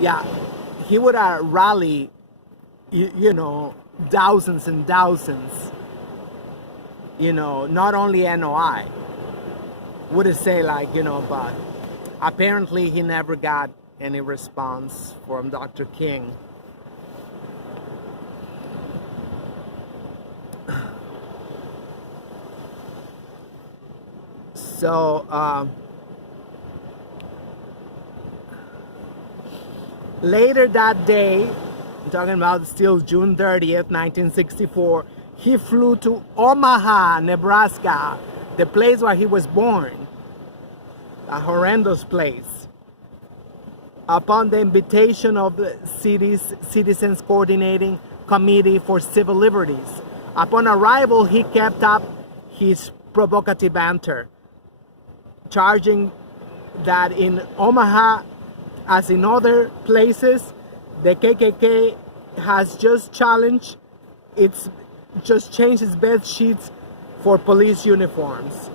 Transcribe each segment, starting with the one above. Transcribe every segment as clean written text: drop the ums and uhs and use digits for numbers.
Yeah, he would rally, you know, thousands and thousands, you know, not only NOI, would it say like, you know, but apparently he never got any response from Dr. King. So later that day, I'm talking about still June 30th, 1964, he flew to Omaha, Nebraska, the place where he was born, a horrendous place, upon the invitation of the city's Citizens Coordinating Committee for Civil Liberties. Upon arrival, he kept up his provocative banter, charging that in Omaha, as in other places, the KKK has just changed its bed sheets for police uniforms.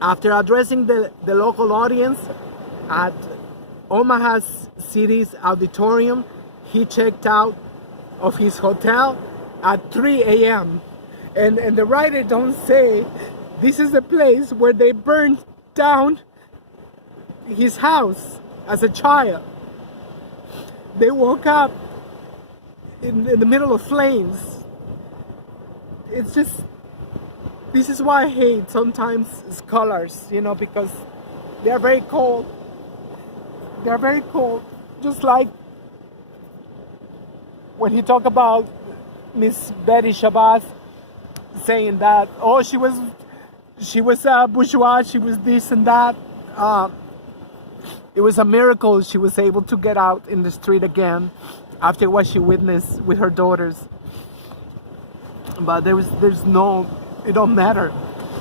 After addressing the local audience at Omaha City's auditorium, he checked out of his hotel at 3 a.m. And the writer don't say this is the place where they burned down his house as a child. They woke up in the middle of flames. It's just, this is why I hate sometimes scholars, you know, because they're very cold. They're very cold. Just like when he talked about Miss Betty Shabazz saying that, oh, she was bourgeois, she was this and that. It was a miracle she was able to get out in the street again after what she witnessed with her daughters. But there's no, it don't matter.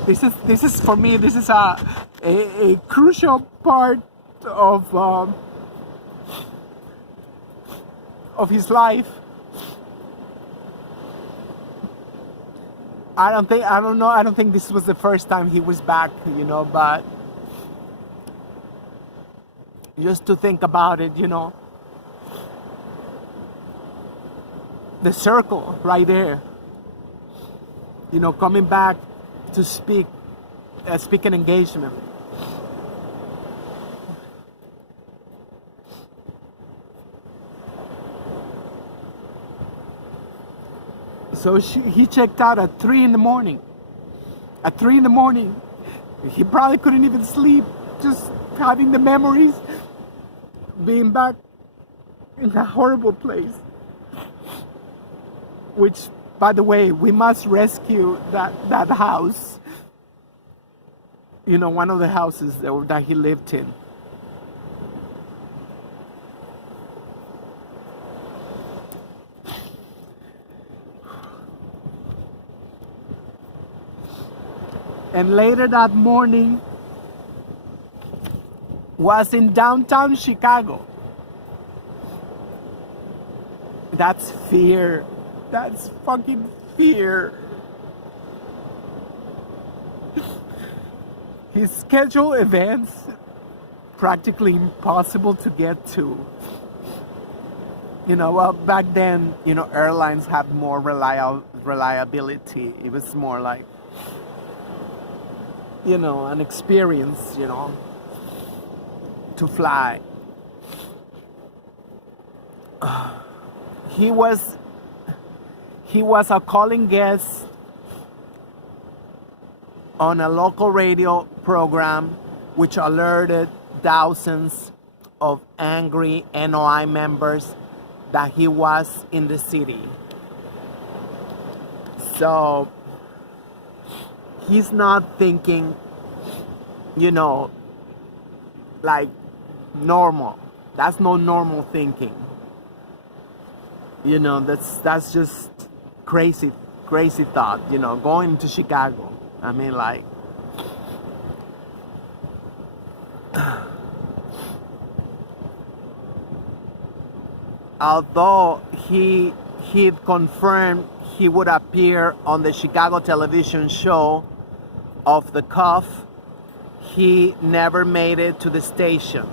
This is for me, this is a crucial part of his life. I don't think this was the first time he was back, you know, but just to think about it, you know, the circle right there, you know, coming back to speak an engagement. So he checked out at 3 in the morning. At 3 in the morning, he probably couldn't even sleep, just having the memories, being back in that horrible place. Which, by the way, we must rescue that house. You know, one of the houses that he lived in. And later that morning was in downtown Chicago. That's fear. That's fucking fear. His scheduled events practically impossible to get to. You know, well, back then, you know, airlines had more reliability. It was more like, you know, an experience, you know, to fly. He was a calling guest on a local radio program which alerted thousands of angry NOI members that he was in the city. So he's not thinking, you know, like normal. That's no normal thinking. You know, that's just crazy thought, you know, going to Chicago. I mean, like, although he'd confirmed he would appear on the Chicago television show Off the Cuff, he never made it to the station.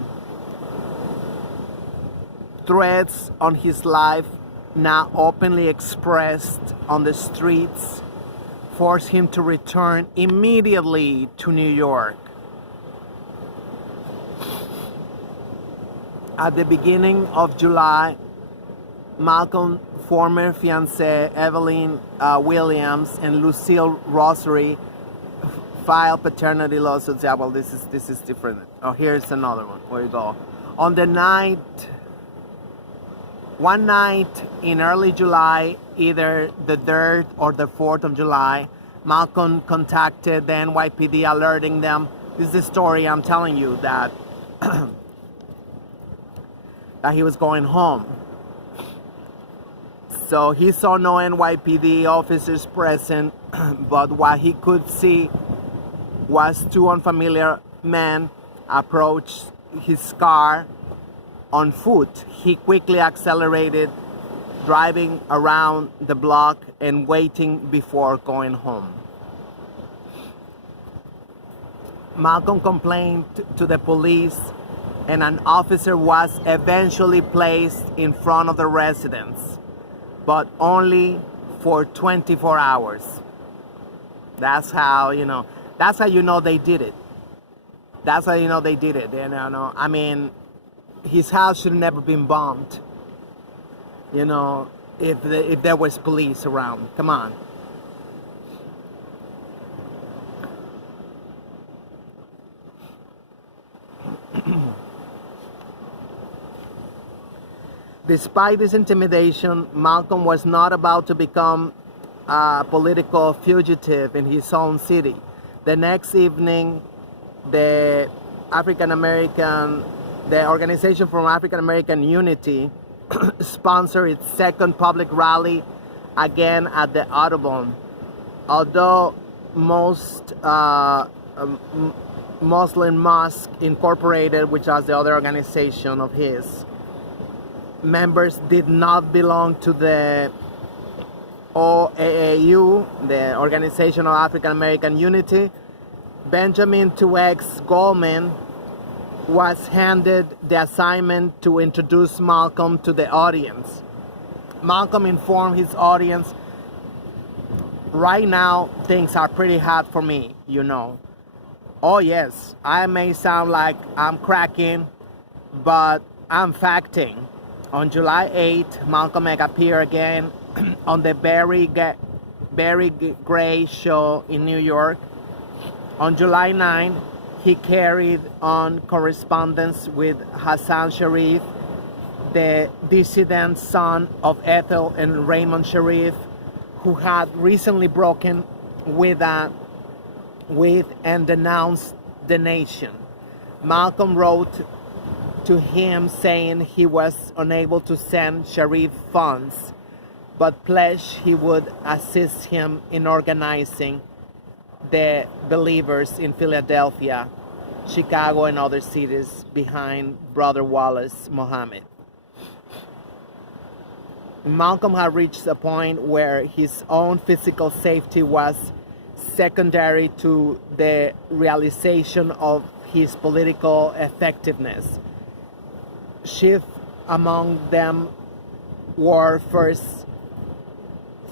threats on his life, now openly expressed on the streets, forced him to return immediately to New York. At the beginning of July, Malcolm's former fiancée Evelyn Williams and Lucille Rosary filed paternity lawsuits. Yeah, well, this is different. Oh, here's another one. Where you go? On the one night in early July, either the 3rd or the 4th of July, Malcolm contacted the NYPD, alerting them. This is the story I'm telling you, that that he was going home. So he saw no NYPD officers present, but what he could see was two unfamiliar men approach his car on foot. He quickly accelerated, driving around the block and waiting before going home. Malcolm complained to the police, and an officer was eventually placed in front of the residence, but only for 24 hours. That's how you know they did it. That's how you know they did it. And I mean, his house should have never been bombed. If there was police around. Come on. Despite this intimidation, Malcolm was not about to become a political fugitive in his own city. The next evening, the Organization for African American Unity sponsored its second public rally, again at the Audubon. Although most Muslim Mosque Incorporated, which was the other organization of his, members did not belong to the OAAU, the Organization of African American Unity, Benjamin 2X Goldman was handed the assignment to introduce Malcolm to the audience. Malcolm informed his audience, "Right now, things are pretty hard for me, Oh yes, I may sound like I'm cracking, but I'm facting." On July 8th, Malcolm X appeared again on the Barry Gray Show in New York. On July 9th, he carried on correspondence with Hassan Sharif, the dissident son of Ethel and Raymond Sharif, who had recently broken with and denounced the nation. Malcolm wrote to him saying he was unable to send Sharif funds, but pledged he would assist him in organizing the believers in Philadelphia, Chicago, and other cities behind Brother Wallace Muhammad. Malcolm had reached a point where his own physical safety was secondary to the realization of his political effectiveness. Chief among them were first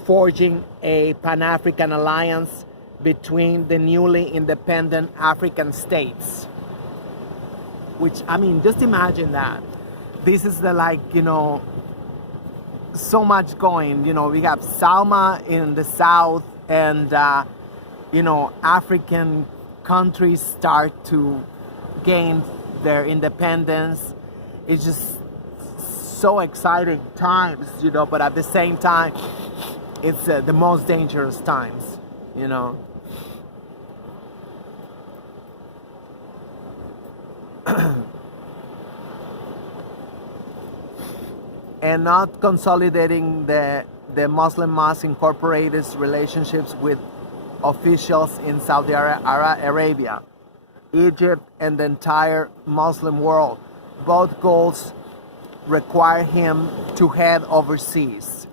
forging a Pan-African alliance between the newly independent African states. Which, I mean, just imagine that. This is so much going. We have Selma in the south, and African countries start to gain their independence. It's just so exciting times, but at the same time, it's the most dangerous times, And not consolidating the Muslim Mosque Incorporated's relationships with officials in Saudi Arabia, Egypt, and the entire Muslim world. Both goals require him to head overseas.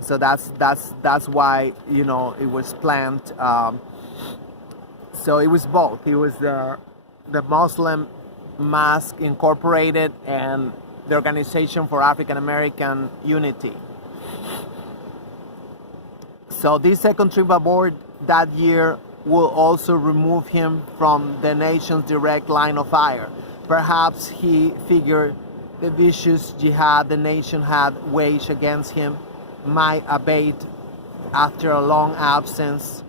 So that's why it was planned. So it was both. It was the Muslim Mosque Incorporated and the Organization for African American Unity. So this second trip aboard that year will also remove him from the nation's direct line of fire. Perhaps he figured the vicious jihad the nation had waged against him might abate after a long absence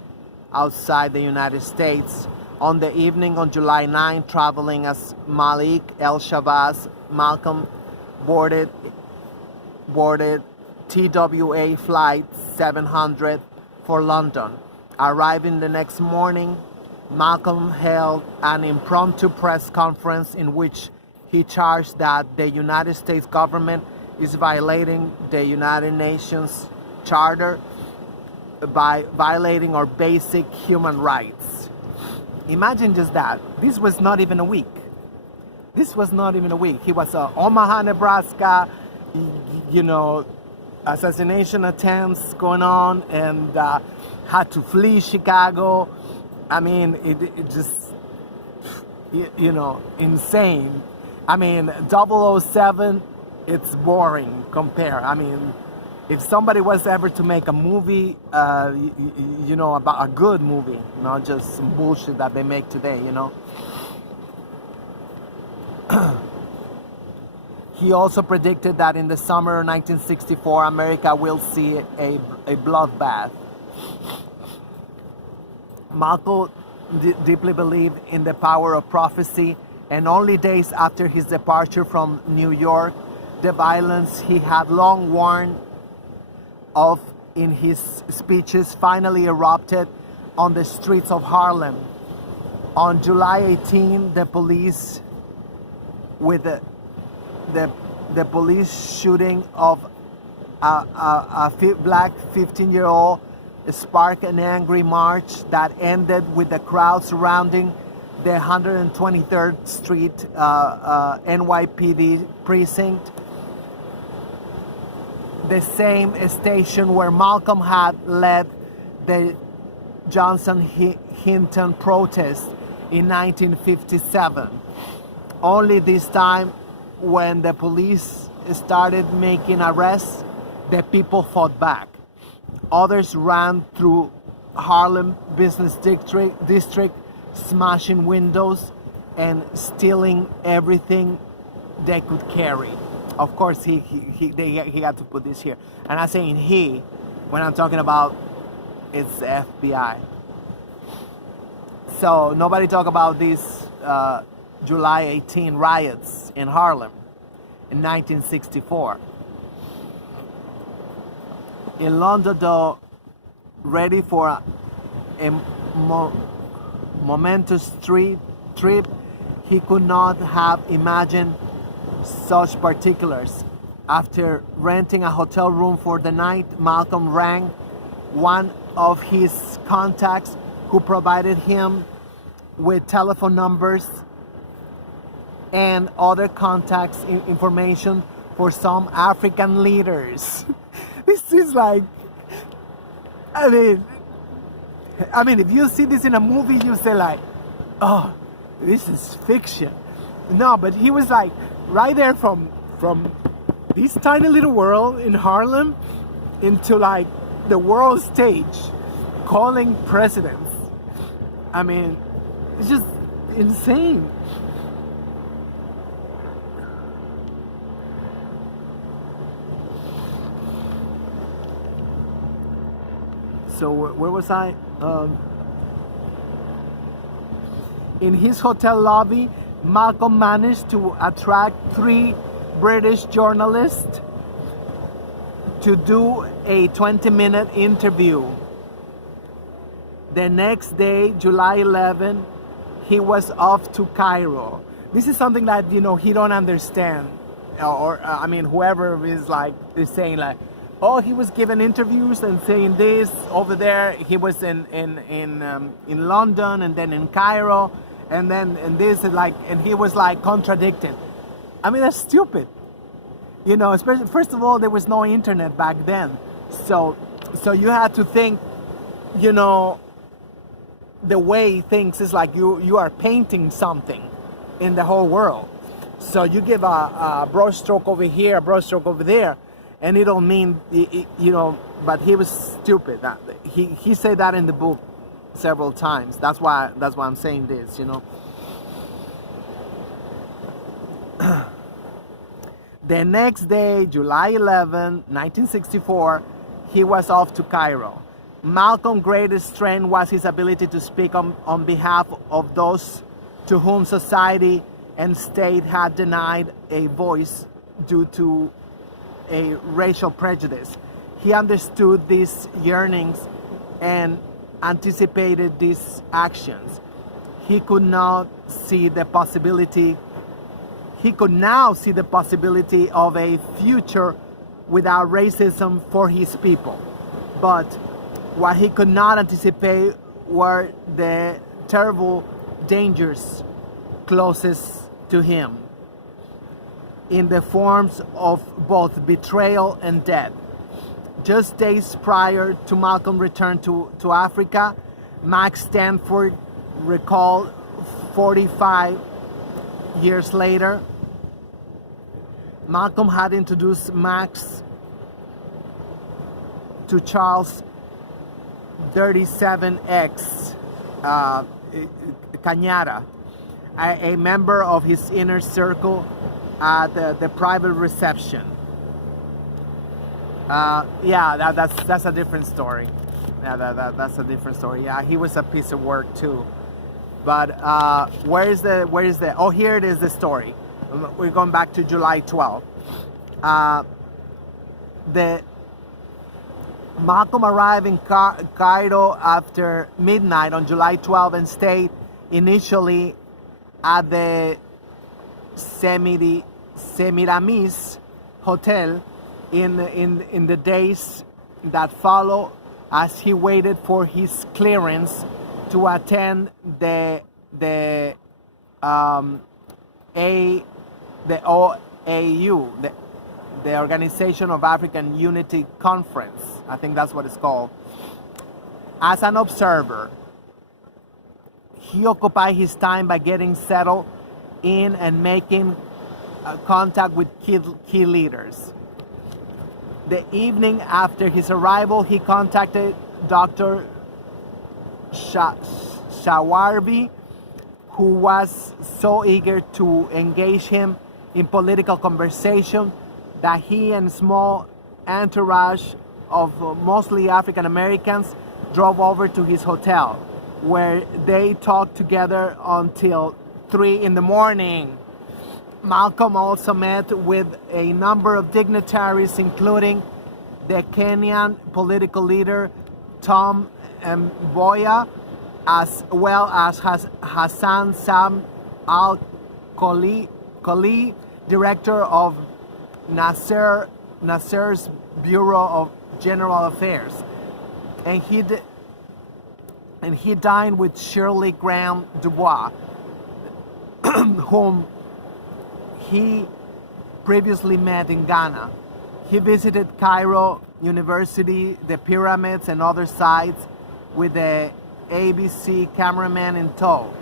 outside the United States. On the evening on July 9, traveling as Malik El-Shabazz, Malcolm boarded TWA Flight 700 for London. Arriving the next morning, Malcolm held an impromptu press conference in which he charged that the United States government is violating the United Nations Charter by violating our basic human rights. Imagine just that. This was not even a week. This was not even a week. He was Omaha, Nebraska, assassination attempts going on, and had to flee Chicago. I mean, it just, insane. I mean, 007, it's boring compare. I mean, if somebody was ever to make a movie, about a good movie, not just some bullshit that they make today, He also predicted that in the summer of 1964, America will see a bloodbath. Malcolm deeply believed in the power of prophecy, and only days after his departure from New York, the violence he had long warned of in his speeches finally erupted on the streets of Harlem. On July 18, the police, with the police shooting of a black 15-year-old, sparked an angry march that ended with the crowd surrounding the 123rd Street NYPD precinct, the same station where Malcolm had led the Johnson-Hinton protest in 1957. Only this time, when the police started making arrests, the people fought back. Others ran through Harlem Business District, smashing windows and stealing everything they could carry. Of course, he had to put this here. And I'm saying he, when I'm talking about, it's the FBI. So nobody talk about these July 18 riots in Harlem in 1964. In London, though, ready for a momentous trip, he could not have imagined such particulars. After renting a hotel room for the night, Malcolm rang one of his contacts, who provided him with telephone numbers and other contacts information for some African leaders. This is like, I mean, if you see this in a movie, you say like, oh, this is fiction. No, but he was like right there from this tiny little world in Harlem into like the world stage, calling presidents. I mean, it's just insane. So where was I? In his hotel lobby, Malcolm managed to attract 3 British journalists to do a 20-minute interview. The next day, July 11, he was off to Cairo. This is something that, he don't understand. Or whoever is saying like, oh, he was giving interviews and saying this over there. He was in London and then in Cairo, and this is like, and he was like contradicted. I mean, that's stupid. Especially, first of all, there was no internet back then, so you had to think, the way things is like you are painting something in the whole world. So you give a brush stroke over here, a brush stroke over there, and it don't mean, you know, but he was stupid. He said that in the book several times. That's why I'm saying this, you know. The next day, July 11, 1964, he was off to Cairo. Malcolm's greatest strength was his ability to speak on behalf of those to whom society and state had denied a voice due to a racial prejudice. He understood these yearnings and anticipated these actions. He could now see the possibility of a future without racism for his people. But what he could not anticipate were the terrible dangers closest to him, in the forms of both betrayal and death. Just days prior to Malcolm's return to Africa, Max Stanford recalled 45 years later, Malcolm had introduced Max to Charles 37X Cañada, a member of his inner circle at the private reception. Yeah, that's a different story. Yeah, that's a different story. Yeah, he was a piece of work too. But where is the? Oh, here it is. The story. We're going back to July 12. Malcolm arrived in Cairo after midnight on July 12 and stayed initially at the Semiramis Hotel in the days that follow, as he waited for his clearance to attend the OAU, the Organization of African Unity Conference. I think that's what it's called. As an observer, he occupied his time by getting settled in and making contact with key leaders. The evening after his arrival, he contacted Dr. Shawarbi, who was so eager to engage him in political conversation that he and small entourage of mostly African Americans drove over to his hotel, where they talked together until 3 in the morning. Malcolm also met with a number of dignitaries, including the Kenyan political leader Tom Mboya, as well as Hassan Sam al-Khali, director of Nasser's Bureau of General Affairs. And he dined with Shirley Graham Dubois, whom he previously met in Ghana. He visited Cairo University, the pyramids, and other sites with the ABC cameraman in tow.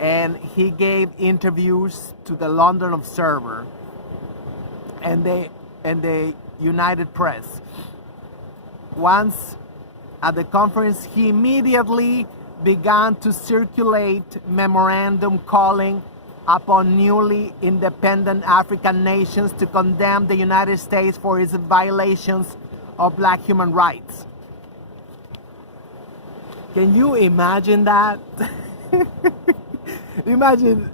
And he gave interviews to the London Observer and the United Press. Once at the conference, he immediately began to circulate memorandum calling upon newly independent African nations to condemn the United States for its violations of black human rights. Can you imagine that? Imagine,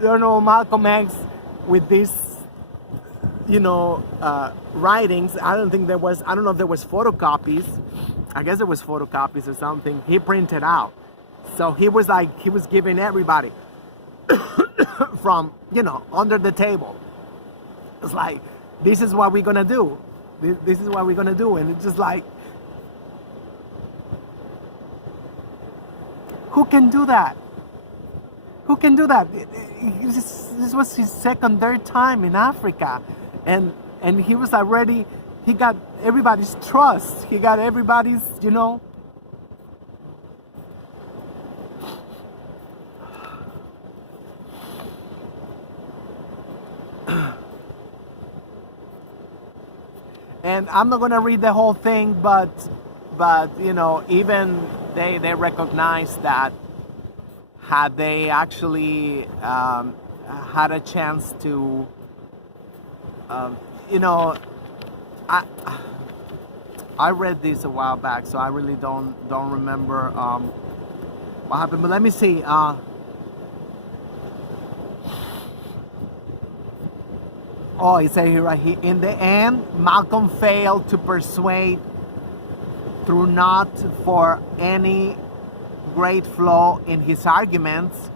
Malcolm X with these, writings. I don't know if there was photocopies. I guess there was photocopies or something. He printed out. So he was giving everybody from, under the table. It's like, this is what we're going to do. This is what we're going to do. And it's just like, who can do that? Who can do that? This was his second, third time in Africa. And he was already, he got everybody's trust. He got everybody's, and I'm not gonna read the whole thing, but you know, even they recognize that had they actually had a chance to, you know, I I read this a while back, so I really don't remember what happened. But let me see. Oh, he said here, right here. In the end, Malcolm failed to persuade through not for any great flaw in his arguments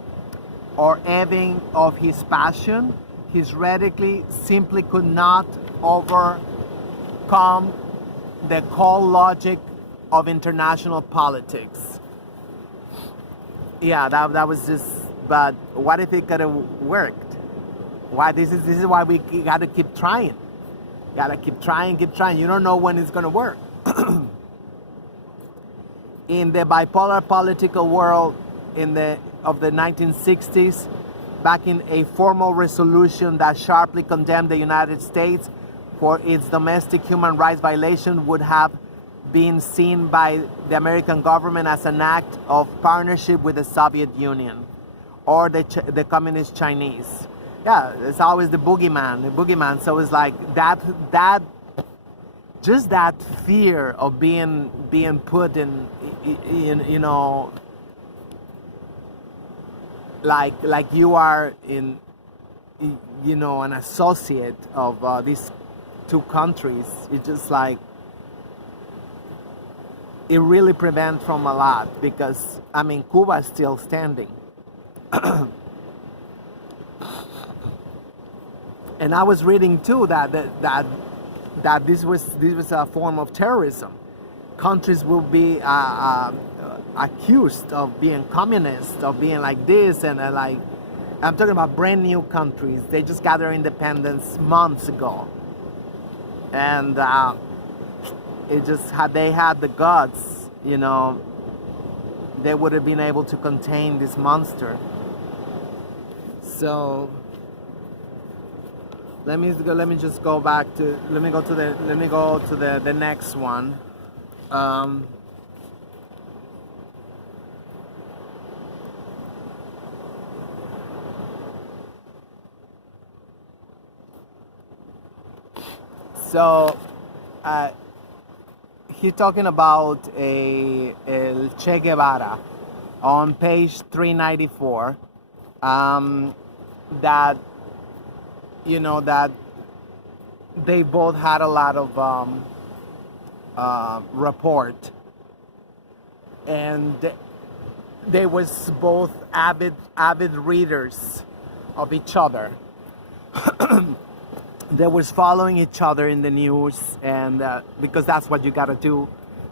or ebbing of his passion. His rhetoric simply could not overcome the cold logic of international politics. Yeah, that was just. But what if it could have worked? Why this is why we gotta keep trying. Gotta keep trying. You don't know when it's gonna work. In the bipolar political world of the 1960s, backing a formal resolution that sharply condemned the United States for its domestic human rights violation would have been seen by the American government as an act of partnership with the Soviet Union or the Communist Chinese. Yeah, it's always the boogeyman. So it's like that just that fear of being put in you know, like you are in, you know, an associate of these two countries. It's just like it really prevents from a lot, because I mean Cuba is still standing. And I was reading too that this was a form of terrorism. Countries will be accused of being communist, of being like this, and like, I'm talking about brand new countries. They just got their independence months ago, and it just, had they had the guts, you know, they would have been able to contain this monster. So let me go to the next one. So he's talking about El Che Guevara on page 394, that, you know, that they both had a lot of rapport, and they was both avid readers of each other. They was following each other in the news, and because that's what you gotta do.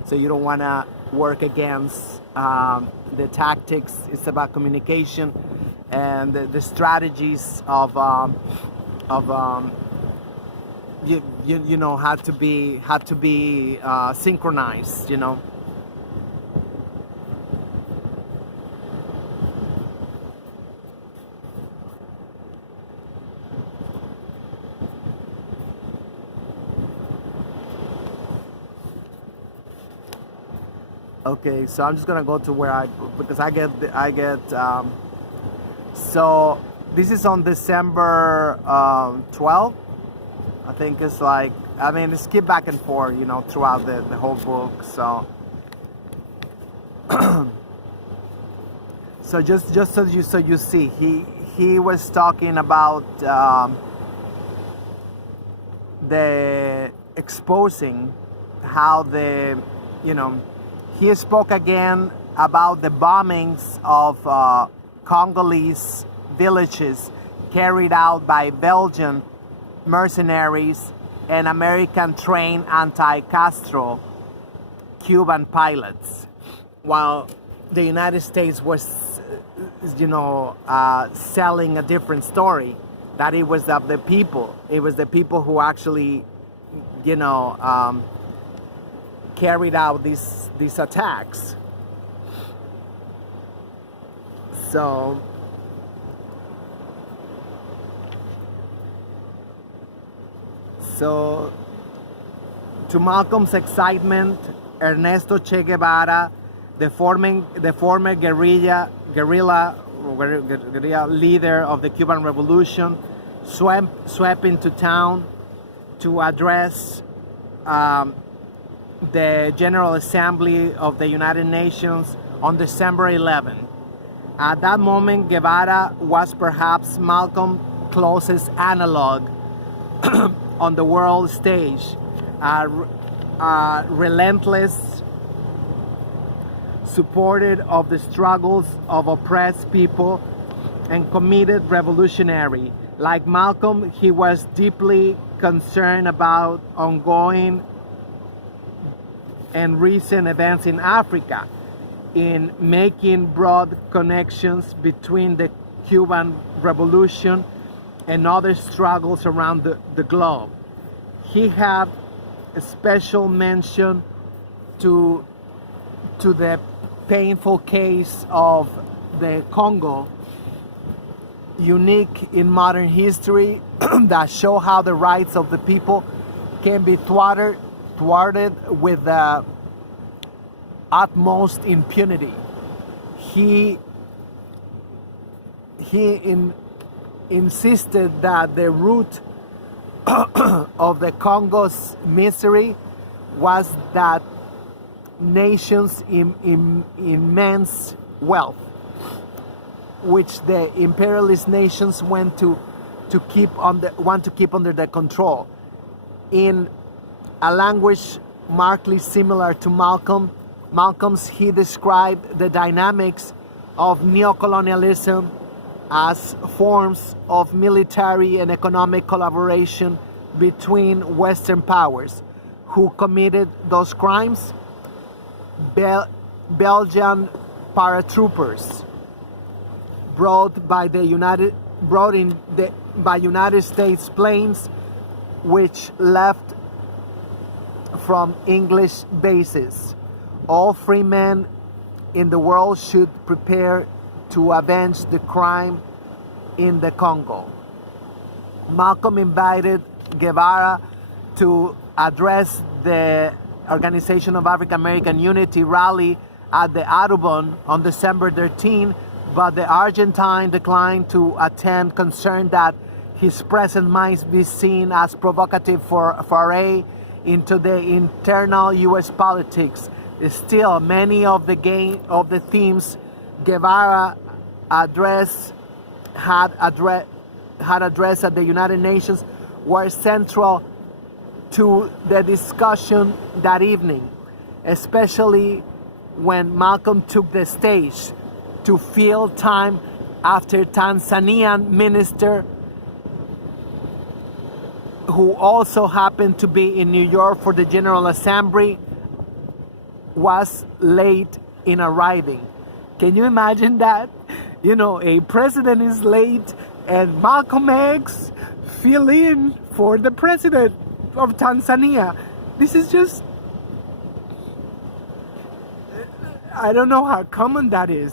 So you don't wanna work against the tactics. It's about communication and the strategies of you know, had to be synchronized, you know. Okay, so I'm just gonna go to where because I get so this is on December 12th. I think it's like, I mean, it's skip back and forth, you know, throughout the whole book. So so just so you see, he was talking about the exposing how the, you know, he spoke again about the bombings of Congolese villages carried out by Belgian mercenaries and American trained anti-Castro Cuban pilots, while the United States was, you know, selling a different story, that it was of the people. It was the people who actually, you know, carried out these attacks. So To Malcolm's excitement, Ernesto Che Guevara, the former guerrilla leader of the Cuban Revolution, swept into town to address the General Assembly of the United Nations on December 11. At that moment, Guevara was perhaps Malcolm's closest analog on the world stage, relentless supporter of the struggles of oppressed people and committed revolutionary. Like Malcolm, he was deeply concerned about ongoing and recent events in Africa, in making broad connections between the Cuban Revolution and other struggles around the globe. He had a special mention to the painful case of the Congo, unique in modern history, that show how the rights of the people can be thwarted with the utmost impunity. He insisted that the root of the Congo's misery was that nations' immense wealth, which the imperialist nations want to keep under their control. In a language markedly similar to Malcolm's, he described the dynamics of neocolonialism as forms of military and economic collaboration between Western powers. Who committed those crimes? Belgian paratroopers brought by United States planes, which left from English bases. All free men in the world should prepare to avenge the crime in the Congo. Malcolm invited Guevara to address the Organization of African American Unity rally at the Audubon on December 13, but the Argentine declined to attend, concerned that his presence might be seen as provocative foray into the internal U.S. politics. Still, many of the themes Guevara had addressed at the United Nations were central to the discussion that evening, especially when Malcolm took the stage to fill time after Tanzanian minister, who also happened to be in New York for the General Assembly, was late in arriving. Can you imagine that? You know, a president is late and Malcolm X fill in for the president of Tanzania. This is just, I don't know how common that is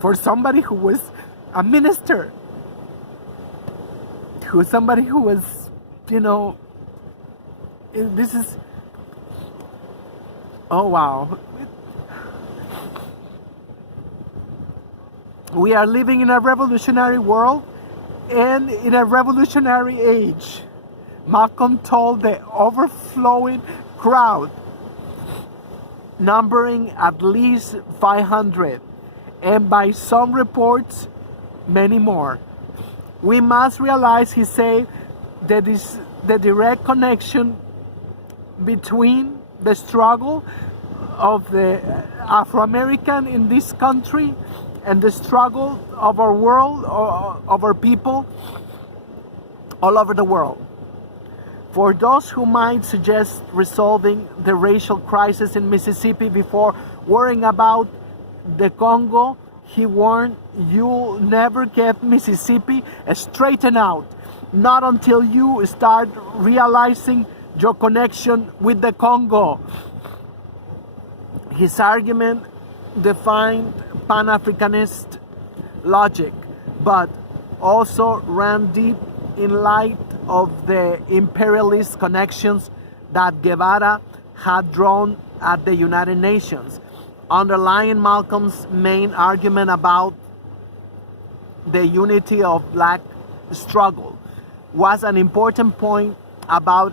for somebody who was a minister, somebody who was, you know, this is, oh wow. We are living in a revolutionary world and in a revolutionary age. Malcolm told the overflowing crowd, numbering at least 500, and by some reports, many more. We must realize, he said, that is the direct connection between the struggle of the Afro-American in this country and the struggle of our world, of our people all over the world. For those who might suggest resolving the racial crisis in Mississippi before worrying about the Congo, he warned, you'll never get Mississippi straightened out, not until you start realizing your connection with the Congo. His argument defined Pan-Africanist logic, but also ran deep in light of the imperialist connections that Guevara had drawn at the United Nations. Underlying Malcolm's main argument about the unity of black struggle was an important point about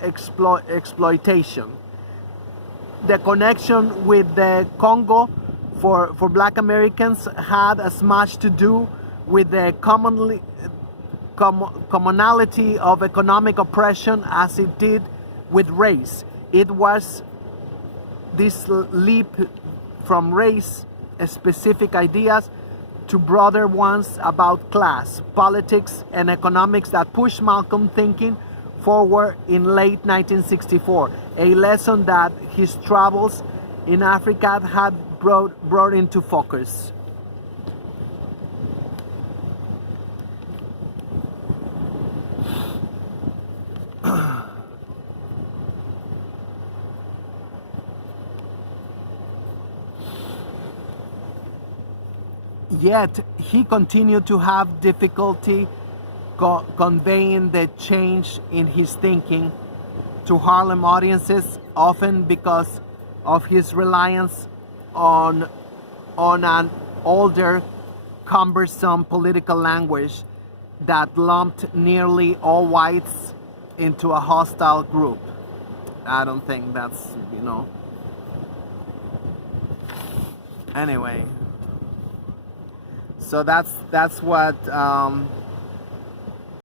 exploitation. The connection with the Congo for black Americans had as much to do with the commonality of economic oppression as it did with race. It was this leap from race specific ideas to broader ones about class, politics, and economics that pushed Malcolm thinking forward in late 1964, a lesson that his travels in Africa had brought into focus. Yet he continued to have difficulty conveying the change in his thinking to Harlem audiences, often because of his reliance on an older, cumbersome political language that lumped nearly all whites into a hostile group. I don't think that's, Anyway. So that's what